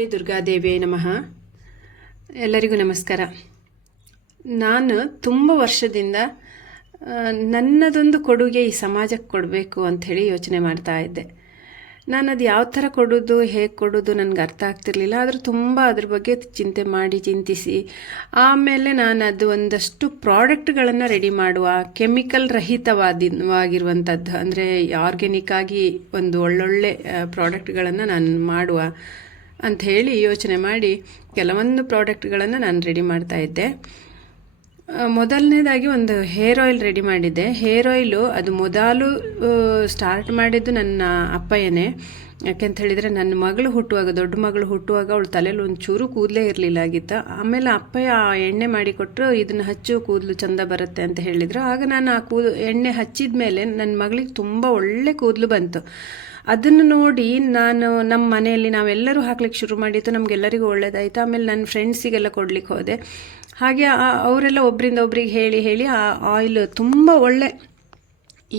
ಶ್ರೀ ದುರ್ಗಾದೇವಿಯೇ ನಮಃ. ಎಲ್ಲರಿಗೂ ನಮಸ್ಕಾರ. ನಾನು ತುಂಬ ವರ್ಷದಿಂದ ನನ್ನದೊಂದು ಕೊಡುಗೆ ಈ ಸಮಾಜಕ್ಕೆ ಕೊಡಬೇಕು ಅಂಥೇಳಿ ಯೋಚನೆ ಮಾಡ್ತಾ ಇದ್ದೆ. ನಾನು ಅದು ಯಾವ ಥರ ಕೊಡೋದು, ಹೇಗೆ ಕೊಡೋದು ನನಗೆ ಅರ್ಥ ಆಗ್ತಿರ್ಲಿಲ್ಲ. ಆದರೂ ತುಂಬ ಅದ್ರ ಬಗ್ಗೆ ಚಿಂತಿಸಿ ಆಮೇಲೆ ನಾನು ಅದು ಒಂದಷ್ಟು ಪ್ರಾಡಕ್ಟ್ಗಳನ್ನು ರೆಡಿ ಮಾಡುವ, ಕೆಮಿಕಲ್ ರಹಿತವಾಗಿರುವಂಥದ್ದು, ಅಂದರೆ ಆರ್ಗ್ಯಾನಿಕ್ ಆಗಿ ಒಂದು ಒಳ್ಳೊಳ್ಳೆ ಪ್ರಾಡಕ್ಟ್ಗಳನ್ನು ನಾನು ಮಾಡುವ ಅಂಥೇಳಿ ಯೋಚನೆ ಮಾಡಿ ಕೆಲವೊಂದು ಪ್ರಾಡಕ್ಟ್ಗಳನ್ನು ನಾನು ರೆಡಿ ಮಾಡ್ತಾಯಿದ್ದೆ. ಮೊದಲನೇದಾಗಿ ಒಂದು ಹೇರ್ ಆಯಿಲ್ ರೆಡಿ ಮಾಡಿದ್ದೆ. ಹೇರ್ ಆಯಿಲು ಅದು ಮೊದಲು ಸ್ಟಾರ್ಟ್ ಮಾಡಿದ್ದು ನನ್ನ ಅಪ್ಪಯ್ಯನೇ. ಯಾಕೆಂತ ಹೇಳಿದರೆ ನನ್ನ ಮಗಳು ಹುಟ್ಟುವಾಗ, ದೊಡ್ಡ ಮಗಳು ಹುಟ್ಟುವಾಗ ಅವಳು ತಲೆಯಲ್ಲಿ ಒಂದು ಚೂರು ಕೂದಲೇ ಇರಲಿಲ್ಲ ಆಗಿತ್ತು. ಆಮೇಲೆ ಅಪ್ಪಯ್ಯ ಆ ಎಣ್ಣೆ ಮಾಡಿಕೊಟ್ಟರು, ಇದನ್ನು ಹಚ್ಚು ಕೂದಲು ಚೆಂದ ಬರುತ್ತೆ ಅಂತ ಹೇಳಿದರು. ಆಗ ನಾನು ಆ ಎಣ್ಣೆ ಹಚ್ಚಿದ ಮೇಲೆ ನನ್ನ ಮಗಳಿಗೆ ತುಂಬ ಒಳ್ಳೆ ಕೂದಲು ಬಂತು. ಅದನ್ನು ನೋಡಿ ನಾನು ನಮ್ಮ ಮನೆಯಲ್ಲಿ ನಾವೆಲ್ಲರೂ ಹಾಕ್ಲಿಕ್ಕೆ ಶುರು ಮಾಡಿತ್ತು. ನಮಗೆಲ್ಲರಿಗೂ ಒಳ್ಳೆಯದಾಯಿತು. ಆಮೇಲೆ ನನ್ನ ಫ್ರೆಂಡ್ಸಿಗೆಲ್ಲ ಕೊಡ್ಲಿಕ್ಕೆ ಹೋದೆ. ಹಾಗೆ ಅವರೆಲ್ಲ ಒಬ್ಬರಿಂದ ಒಬ್ರಿಗೆ ಹೇಳಿ ಆ ಆಯಿಲ್ ತುಂಬ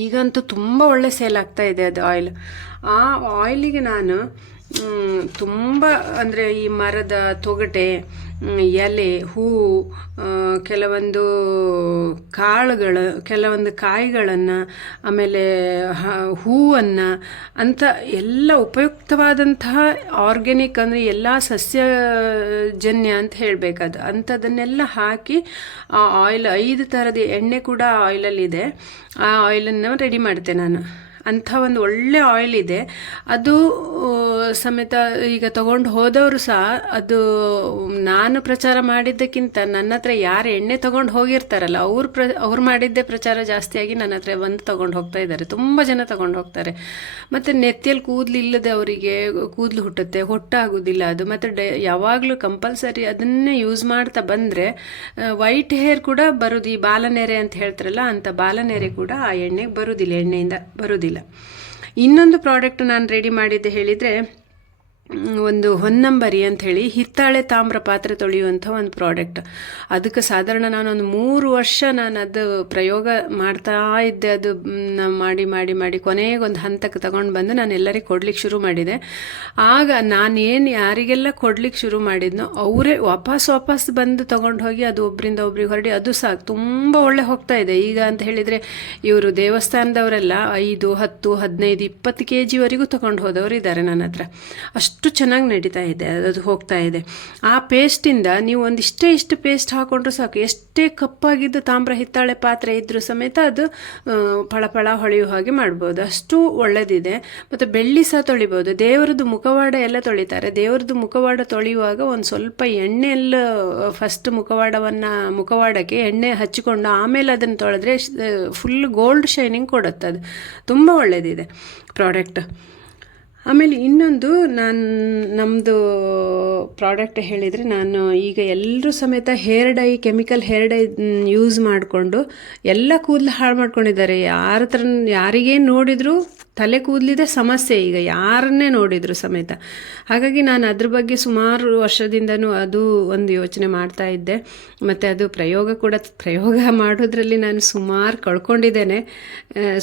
ಈಗಂತೂ ತುಂಬ ಒಳ್ಳೆ ಸೇಲ್ ಆಗ್ತಾ ಇದೆ ಅದು ಆಯಿಲ್. ಆ ಆಯಿಲಿಗೆ ನಾನು ತುಂಬ ಅಂದರೆ ಈ ಮರದ ತೊಗಟೆ, ಎಲೆ, ಹೂವು, ಕೆಲವೊಂದು ಕಾಳುಗಳು, ಕೆಲವೊಂದು ಕಾಯಿಗಳನ್ನು, ಆಮೇಲೆ ಹೂವನ್ನು ಅಂತ ಎಲ್ಲ ಉಪಯುಕ್ತವಾದಂತಹ ಆರ್ಗ್ಯಾನಿಕ್ ಅಂದರೆ ಎಲ್ಲ ಸಸ್ಯಜನ್ಯ ಅಂತ ಹೇಳಬೇಕದು ಅಂಥದ್ದನ್ನೆಲ್ಲ ಹಾಕಿ ಆ ಆಯಿಲ್ 5 ಥರದ ಎಣ್ಣೆ ಕೂಡ ಆಯಿಲಲ್ಲಿದೆ. ಆ ಆಯಿಲನ್ನು ರೆಡಿ ಮಾಡ್ತೆ ನಾನು. ಅಂಥ ಒಂದು ಒಳ್ಳೆ ಆಯಿಲ್ ಇದೆ. ಅದು ಸಮೇತ ಈಗ ತಗೊಂಡು ಹೋದವರು ಸಹ ಅದು ನಾನು ಪ್ರಚಾರ ಮಾಡಿದ್ದಕ್ಕಿಂತ ನನ್ನ ಹತ್ರ ಯಾರು ಎಣ್ಣೆ ತೊಗೊಂಡು ಹೋಗಿರ್ತಾರಲ್ಲ ಅವ್ರು ಮಾಡಿದ್ದೇ ಪ್ರಚಾರ ಜಾಸ್ತಿಯಾಗಿ ನನ್ನ ಹತ್ರ ಬಂದು ತೊಗೊಂಡು ಹೋಗ್ತಾ ಇದ್ದಾರೆ. ತುಂಬ ಜನ ತೊಗೊಂಡು ಹೋಗ್ತಾರೆ. ಮತ್ತು ನೆತ್ತಿಯಲ್ಲಿ ಕೂದಲು ಇಲ್ಲದೆ ಅವರಿಗೆ ಕೂದಲು ಹುಟ್ಟುತ್ತೆ, ಹೊಟ್ಟಾಗೋದಿಲ್ಲ ಅದು. ಮತ್ತು ಯಾವಾಗಲೂ ಕಂಪಲ್ಸರಿ ಅದನ್ನೇ ಯೂಸ್ ಮಾಡ್ತಾ ಬಂದರೆ ವೈಟ್ ಹೇರ್ ಕೂಡ ಬರೋದು, ಈ ಬಾಲನೆರೆ ಅಂತ ಹೇಳ್ತಾರಲ್ಲ ಅಂಥ ಬಾಲನೆರೆ ಕೂಡ ಆ ಎಣ್ಣೆಗೆ ಬರೋದಿಲ್ಲ, ಎಣ್ಣೆಯಿಂದ ಬರೋದಿಲ್ಲ. ಇನ್ನೊಂದು ಪ್ರಾಡಕ್ಟ್ ನಾನು ರೆಡಿ ಮಾಡಿದ್ದೆ ಹೇಳಿದರೆ, ಒಂದು ಹೊನ್ನಂಬರಿ ಅಂಥೇಳಿ ಹಿತ್ತಾಳೆ ತಾಮ್ರ ಪಾತ್ರೆ ತೊಳೆಯುವಂಥ ಒಂದು ಪ್ರಾಡಕ್ಟ್. ಅದಕ್ಕೆ ಸಾಧಾರಣ ನಾನೊಂದು 3 ವರ್ಷ ನಾನು ಅದು ಪ್ರಯೋಗ ಮಾಡ್ತಾ ಇದ್ದೆ. ಅದು ಮಾಡಿ ಕೊನೆಗೊಂದು ಹಂತಕ್ಕೆ ತಗೊಂಡು ಬಂದು ನಾನು ಎಲ್ಲರಿಗೆ ಕೊಡ್ಲಿಕ್ಕೆ ಶುರು ಮಾಡಿದೆ. ಆಗ ನಾನೇನು ಯಾರಿಗೆಲ್ಲ ಕೊಡ್ಲಿಕ್ಕೆ ಶುರು ಮಾಡಿದ್ನೋ ಅವರೇ ವಾಪಸ್ ಬಂದು ತೊಗೊಂಡು ಹೋಗಿ ಅದು ಒಬ್ಬರಿಂದ ಒಬ್ರಿಗೆ ಹೊರಡಿ ಅದು ಸಾಕು ತುಂಬ ಒಳ್ಳೆ ಹೋಗ್ತಾ ಇದೆ. ಈಗ ಅಂತ ಹೇಳಿದರೆ ಇವರು ದೇವಸ್ಥಾನದವರೆಲ್ಲ 5, 10, 15, 20 kg ತೊಗೊಂಡು ಹೋದವರು ಇದ್ದಾರೆ ನನ್ನ ಹತ್ರ. ಅಷ್ಟು ಚೆನ್ನಾಗಿ ನಡೀತಾ ಇದೆ, ಅದು ಹೋಗ್ತಾ ಇದೆ. ಆ ಪೇಸ್ಟಿಂದ ನೀವು ಇಷ್ಟು ಪೇಸ್ಟ್ ಹಾಕೊಂಡ್ರು ಸಾಕು. ಎಷ್ಟೇ ಕಪ್ಪಾಗಿದ್ದು ತಾಮ್ರ ಹಿತ್ತಾಳೆ ಪಾತ್ರೆ ಇದ್ರೂ ಸಮೇತ ಅದು ಫಳಫಳ ಹೊಳೆಯುವ ಹಾಗೆ ಮಾಡ್ಬೋದು, ಅಷ್ಟು ಒಳ್ಳೆದಿದೆ. ಮತ್ತು ಬೆಳ್ಳಿ ಸಹ ತೊಳಿಬೋದು. ದೇವರದ್ದು ಮುಖವಾಡ ಎಲ್ಲ ತೊಳಿತಾರೆ. ದೇವರದ್ದು ಮುಖವಾಡ ತೊಳೆಯುವಾಗ ಒಂದು ಸ್ವಲ್ಪ ಎಣ್ಣೆ ಎಲ್ಲ ಫಸ್ಟ್ ಮುಖವಾಡಕ್ಕೆ ಎಣ್ಣೆ ಹಚ್ಚಿಕೊಂಡು ಆಮೇಲೆ ಅದನ್ನು ತೊಳೆದ್ರೆ ಫುಲ್ ಗೋಲ್ಡ್ ಶೈನಿಂಗ್ ಕೊಡುತ್ತೆ. ಅದು ತುಂಬ ಒಳ್ಳೆಯದಿದೆ ಪ್ರಾಡಕ್ಟ್. ಆಮೇಲೆ ಇನ್ನೊಂದು ನಮ್ಮದು ಪ್ರಾಡಕ್ಟ್ ಹೇಳಿದರೆ, ನಾನು ಈಗ ಎಲ್ಲರೂ ಸಮೇತ ಕೆಮಿಕಲ್ ಹೇರ್ ಡೈ ಯೂಸ್ ಮಾಡಿಕೊಂಡು ಎಲ್ಲ ಕೂದಲು ಹಾಳು ಮಾಡ್ಕೊಂಡಿದ್ದಾರೆ. ಯಾರಿಗೇ ನೋಡಿದರೂ ತಲೆ ಕೂದಲಿದೆ ಸಮಸ್ಯೆ ಈಗ, ಯಾರನ್ನೇ ನೋಡಿದ್ರು ಸಮೇತ. ಹಾಗಾಗಿ ನಾನು ಅದ್ರ ಬಗ್ಗೆ ಸುಮಾರು ವರ್ಷದಿಂದನೂ ಅದು ಒಂದು ಯೋಚನೆ ಮಾಡ್ತಾ ಇದ್ದೆ. ಮತ್ತು ಅದು ಪ್ರಯೋಗ ಮಾಡೋದ್ರಲ್ಲಿ ನಾನು ಸುಮಾರು ಕಳ್ಕೊಂಡಿದ್ದೇನೆ,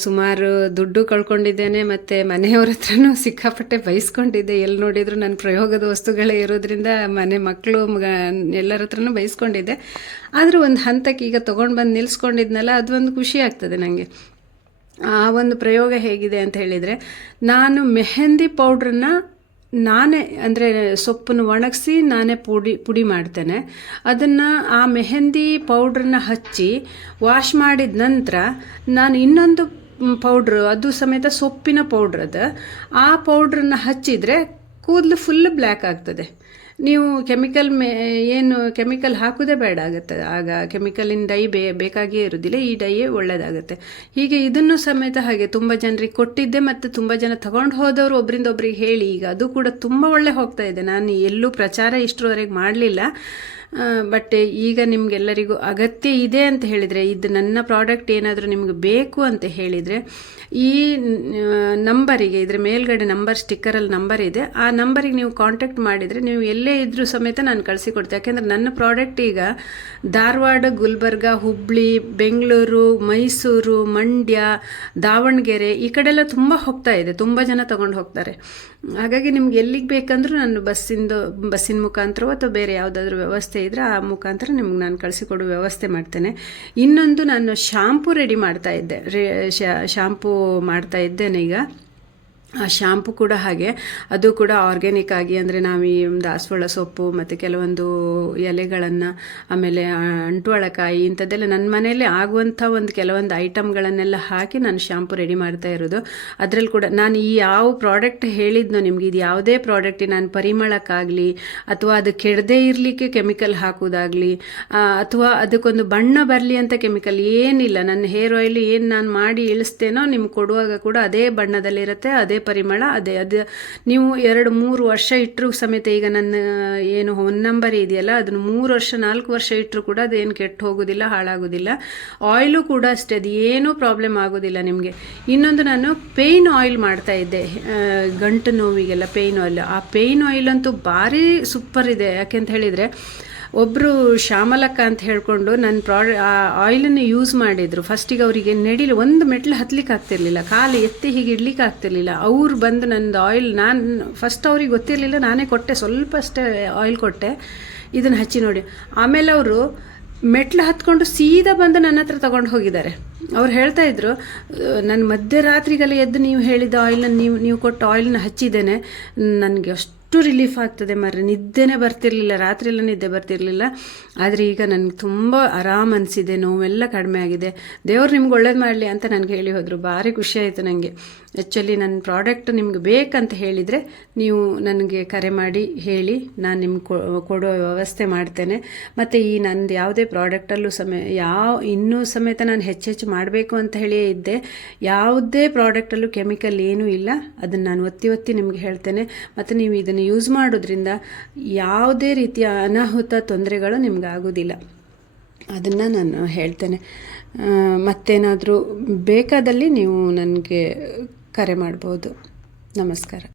ಸುಮಾರು ದುಡ್ಡು ಕಳ್ಕೊಂಡಿದ್ದೇನೆ. ಮತ್ತು ಮನೆಯವ್ರ ಹತ್ರನೂ ಸಿಕ್ಕಾಪಟ್ಟೆ ಬೈಸ್ಕೊಂಡಿದ್ದೆ. ಎಲ್ಲಿ ನೋಡಿದ್ರು ನನ್ನ ಪ್ರಯೋಗದ ವಸ್ತುಗಳೇ ಇರೋದ್ರಿಂದ ಮಕ್ಕಳು ಎಲ್ಲರ ಹತ್ರನೂ ಬೈಸ್ಕೊಂಡಿದ್ದೆ. ಆದರೂ ಒಂದು ಹಂತಕ್ಕೆ ಈಗ ತೊಗೊಂಡು ಬಂದು ನಿಲ್ಲಿಸ್ಕೊಂಡಿದ್ನಲ್ಲ, ಅದು ಒಂದು ಖುಷಿ ಆಗ್ತದೆ ನನಗೆ. ಆ ಒಂದು ಪ್ರಯೋಗ ಹೇಗಿದೆ ಅಂತ ಹೇಳಿದರೆ, ನಾನು ಮೆಹಂದಿ ಪೌಡ್ರನ್ನ ನಾನೇ ಅಂದರೆ ಸೊಪ್ಪನ್ನು ಒಣಗಿಸಿ ನಾನೇ ಪುಡಿ ಮಾಡ್ತೇನೆ. ಅದನ್ನು ಆ ಮೆಹಂದಿ ಪೌಡ್ರನ್ನ ಹಚ್ಚಿ ವಾಶ್ ಮಾಡಿದ ನಂತರ ನಾನು ಇನ್ನೊಂದು ಪೌಡ್ರು, ಅದು ಸಮೇತ ಸೊಪ್ಪಿನ ಪೌಡ್ರ್, ಅದು ಆ ಪೌಡ್ರನ್ನ ಹಚ್ಚಿದರೆ ಕೂದಲು ಫುಲ್ ಬ್ಲ್ಯಾಕ್ ಆಗ್ತದೆ. ನೀವು ಕೆಮಿಕಲ್ ಹಾಕೋದೇ ಬೇಡ ಆಗುತ್ತೆ. ಆಗ ಕೆಮಿಕಲಿನ ಡೈ ಬೇಕಾಗಿಯೇ ಇರೋದಿಲ್ಲ, ಈ ಡೈಯೇ ಒಳ್ಳೆಯದಾಗುತ್ತೆ. ಹೀಗೆ ಇದನ್ನು ಸಮೇತ ಹಾಗೆ ತುಂಬ ಜನರಿಗೆ ಕೊಟ್ಟಿದ್ದೆ. ಮತ್ತು ತುಂಬ ಜನ ತಗೊಂಡು ಹೋದವರು ಒಬ್ಬರಿಂದ ಒಬ್ರಿಗೆ ಹೇಳಿ ಈಗ ಅದು ಕೂಡ ತುಂಬ ಒಳ್ಳೆ ಹೋಗ್ತಾ ಇದೆ. ನಾನು ಎಲ್ಲೂ ಪ್ರಚಾರ ಇಷ್ಟರವರೆಗೆ ಮಾಡಲಿಲ್ಲ. ಬಟ್ ಈಗ ನಿಮಗೆಲ್ಲರಿಗೂ ಅಗತ್ಯ ಇದೆ ಅಂತ ಹೇಳಿದರೆ, ಇದು ನನ್ನ ಪ್ರಾಡಕ್ಟ್ ಏನಾದರೂ ನಿಮಗೆ ಬೇಕು ಅಂತ ಹೇಳಿದರೆ, ಈ ನಂಬರಿಗೆ, ಇದರ ಮೇಲ್ಗಡೆ ಸ್ಟಿಕ್ಕರಲ್ಲಿ ನಂಬರ್ ಇದೆ. ಆ ನಂಬರಿಗೆ ನೀವು ಕಾಂಟ್ಯಾಕ್ಟ್ ಮಾಡಿದರೆ ನೀವು ಎಲ್ಲೇ ಎಲ್ಲೇ ಇದ್ರೂ ಸಮೇತ ನಾನು ಕಳಿಸಿಕೊಡ್ತೆ. ಯಾಕೆಂದರೆ ನನ್ನ ಪ್ರಾಡಕ್ಟ್ ಈಗ ಧಾರವಾಡ, ಗುಲ್ಬರ್ಗ, ಹುಬ್ಳಿ, ಬೆಂಗಳೂರು, ಮೈಸೂರು, ಮಂಡ್ಯ, ದಾವಣಗೆರೆ ಈ ಕಡೆಲ್ಲ ತುಂಬ ಹೋಗ್ತಾ ಇದೆ, ತುಂಬ ಜನ ತೊಗೊಂಡು ಹೋಗ್ತಾರೆ. ಹಾಗಾಗಿ ನಿಮ್ಗೆ ಎಲ್ಲಿಗೆ ಬೇಕಂದ್ರೂ ನಾನು ಬಸ್ಸಿನ ಮುಖಾಂತರ ಅಥವಾ ಬೇರೆ ಯಾವುದಾದ್ರೂ ವ್ಯವಸ್ಥೆ ಇದ್ದರೆ ಆ ಮುಖಾಂತರ ನಿಮ್ಗೆ ನಾನು ಕಳಿಸಿಕೊಡೋ ವ್ಯವಸ್ಥೆ ಮಾಡ್ತೇನೆ. ಇನ್ನೊಂದು, ನಾನು ಶಾಂಪೂ ರೆಡಿ ಮಾಡ್ತಾ ಇದ್ದೆ, ಶಾಂಪೂ ಮಾಡ್ತಾ ಇದ್ದೇನೆ ಈಗ. ಆ ಶಾಂಪು ಕೂಡ ಹಾಗೆ, ಅದು ಕೂಡ ಆರ್ಗ್ಯಾನಿಕ್ ಆಗಿ, ಅಂದರೆ ನಾವು ಈ ದಾಸವಾಳ ಸೊಪ್ಪು ಮತ್ತು ಕೆಲವೊಂದು ಎಲೆಗಳನ್ನು, ಆಮೇಲೆ ಅಂಟುವಳಕಾಯಿ ಇಂಥದ್ದೆಲ್ಲ ನನ್ನ ಮನೆಯಲ್ಲೇ ಆಗುವಂಥ ಕೆಲವೊಂದು ಐಟಮ್ಗಳನ್ನೆಲ್ಲ ಹಾಕಿ ನಾನು ಶಾಂಪು ರೆಡಿ ಮಾಡ್ತಾ ಇರೋದು. ಅದರಲ್ಲಿ ಕೂಡ ನಾನು ಈ ಯಾವ ಪ್ರಾಡಕ್ಟ್ ಹೇಳಿದ್ನೋ ನಿಮ್ಗೆ, ಇದು ಯಾವುದೇ ಪ್ರಾಡಕ್ಟ್ ನಾನು ಪರಿಮಳಕ್ಕಾಗಲಿ ಅಥವಾ ಅದು ಕೆಡದೇ ಇರಲಿಕ್ಕೆ ಕೆಮಿಕಲ್ ಹಾಕೋದಾಗಲಿ ಅಥವಾ ಅದಕ್ಕೊಂದು ಬಣ್ಣ ಬರಲಿ ಅಂತ ಕೆಮಿಕಲ್ ಏನಿಲ್ಲ. ನನ್ನ ಹೇರ್ ಆಯಿಲ್ ಏನು ನಾನು ಮಾಡಿ ಇಳಿಸ್ತೇನೋ ನಿಮ್ಗೆ ಕೊಡುವಾಗ ಕೂಡ ಅದೇ ಬಣ್ಣದಲ್ಲಿರುತ್ತೆ, ಅದೇ ಪರಿಮಳ, ಅದು ನೀವು 2-3 ವರ್ಷ ಇಟ್ಟರು ಸಮೇತ, ಈಗ ನನ್ನ ಏನು ಫೋನ್ ನಂಬರ್ ಇದೆಯಲ್ಲ ಅದನ್ನು 3 ವರ್ಷ 4 ವರ್ಷ ಇಟ್ಟರು ಕೂಡ ಅದೇನು ಕೆಟ್ಟು ಹೋಗೋದಿಲ್ಲ, ಹಾಳಾಗೋದಿಲ್ಲ. ಆಯಿಲು ಕೂಡ ಅಷ್ಟೇ, ಅದು ಏನೂ ಪ್ರಾಬ್ಲಮ್ ಆಗೋದಿಲ್ಲ ನಿಮಗೆ. ಇನ್ನೊಂದು, ನಾನು ಪೇಯ್ನ್ ಆಯಿಲ್ ಮಾಡ್ತಾ ಇದ್ದೆ, ಗಂಟು ನೋವಿಗೆಲ್ಲ ಪೇಯ್ನ್ ಆಯಿಲ್. ಆ ಪೇಯ್ನ್ ಆಯಿಲ್ ಅಂತೂ ಭಾರಿ ಸೂಪರ್ ಇದೆ. ಯಾಕೆಂತ ಹೇಳಿದರೆ, ಒಬ್ಬರು ಶ್ಯಾಮಲಕ್ಕ ಅಂತ ಹೇಳಿಕೊಂಡು ನನ್ನ ಆ ಆಯಿಲನ್ನು ಯೂಸ್ ಮಾಡಿದರು. ಫಸ್ಟಿಗೆ ಅವರಿಗೆ ಒಂದು ಮೆಟ್ಲು ಹತ್ತಲಿಕ್ಕೆ ಆಗ್ತಿರ್ಲಿಲ್ಲ, ಕಾಲು ಎತ್ತಿ ಹೀಗೆ ಇಡ್ಲಿಕ್ಕೆ ಆಗ್ತಿರ್ಲಿಲ್ಲ. ಅವ್ರು ಬಂದು ನನ್ನದು ಆಯಿಲ್, ನಾನು ಫಸ್ಟ್ ಅವ್ರಿಗೆ ಗೊತ್ತಿರಲಿಲ್ಲ, ನಾನೇ ಕೊಟ್ಟೆ, ಸ್ವಲ್ಪ ಅಷ್ಟೇ ಆಯಿಲ್ ಕೊಟ್ಟೆ, ಇದನ್ನು ಹಚ್ಚಿ ನೋಡಿ. ಆಮೇಲೆ ಅವರು ಮೆಟ್ಲು ಹತ್ಕೊಂಡು ಸೀದಾ ಬಂದು ನನ್ನ ಹತ್ರ ತೊಗೊಂಡು ಹೋಗಿದ್ದಾರೆ. ಅವ್ರು ಹೇಳ್ತಾಯಿದ್ರು, ನಾನು ಮಧ್ಯರಾತ್ರಿಗೆಲ್ಲ ಎದ್ದು ನೀವು ಹೇಳಿದ ಆಯಿಲ್ನ ನೀವು ಕೊಟ್ಟ ಆಯಿಲ್ನ ಹಚ್ಚಿದ್ದೇನೆ, ನನಗೆ ಅಷ್ಟು ರಿಲೀಫ್ ಆಗ್ತದೆ ಮರ್ರೆ, ನಿದ್ದೆನೇ ಬರ್ತಿರ್ಲಿಲ್ಲ, ರಾತ್ರಿಯೆಲ್ಲ ನಿದ್ದೆ ಬರ್ತಿರ್ಲಿಲ್ಲ. ಆದರೆ ಈಗ ನನಗೆ ತುಂಬ ಆರಾಮ್ ಅನಿಸಿದೆ, ನೋವೆಲ್ಲ ಕಡಿಮೆ ಆಗಿದೆ. ದೇವ್ರು ನಿಮ್ಗೆ ಒಳ್ಳೇದು ಮಾಡಲಿ ಅಂತ ನನಗೆ ಹೇಳಿ ಹೋದರು. ಭಾರಿ ಖುಷಿ ಆಯಿತು ನನಗೆ. ಆ್ಯಕ್ಚುಲಿ ನನ್ನ ಪ್ರಾಡಕ್ಟ್ ನಿಮ್ಗೆ ಬೇಕಂತ ಹೇಳಿದರೆ ನೀವು ನನಗೆ ಕರೆ ಮಾಡಿ ಹೇಳಿ, ನಾನು ನಿಮ್ಗೆ ಕೊಡೋ ವ್ಯವಸ್ಥೆ ಮಾಡ್ತೇನೆ. ಮತ್ತು ಈ ನಂದು ಯಾವುದೇ ಪ್ರಾಡಕ್ಟಲ್ಲೂ ಇನ್ನೂ ಸಮೇತ ನಾನು ಹೆಚ್ಚೆಚ್ಚು ಮಾಡಬೇಕು ಅಂತ ಹೇಳಿಯೇ ಇದ್ದೆ. ಯಾವುದೇ ಪ್ರಾಡಕ್ಟಲ್ಲೂ ಕೆಮಿಕಲ್ ಏನೂ ಇಲ್ಲ, ಅದನ್ನು ನಾನು ಒತ್ತಿ ನಿಮಗೆ ಹೇಳ್ತೇನೆ. ಮತ್ತು ನೀವು ಇದನ್ನು ಯೂಸ್ ಮಾಡೋದ್ರಿಂದ ಯಾವುದೇ ರೀತಿಯ ಅನಾಹುತ ತೊಂದರೆಗಳು ನಿಮ್ಗೆ ಆಗೋದಿಲ್ಲ, ಅದನ್ನು ನಾನು ಹೇಳ್ತೇನೆ. ಮತ್ತೇನಾದರೂ ಬೇಕಾದಲ್ಲಿ ನೀವು ನನಗೆ ಕರೆ ಮಾಡ್ಬೋದು. ನಮಸ್ಕಾರ.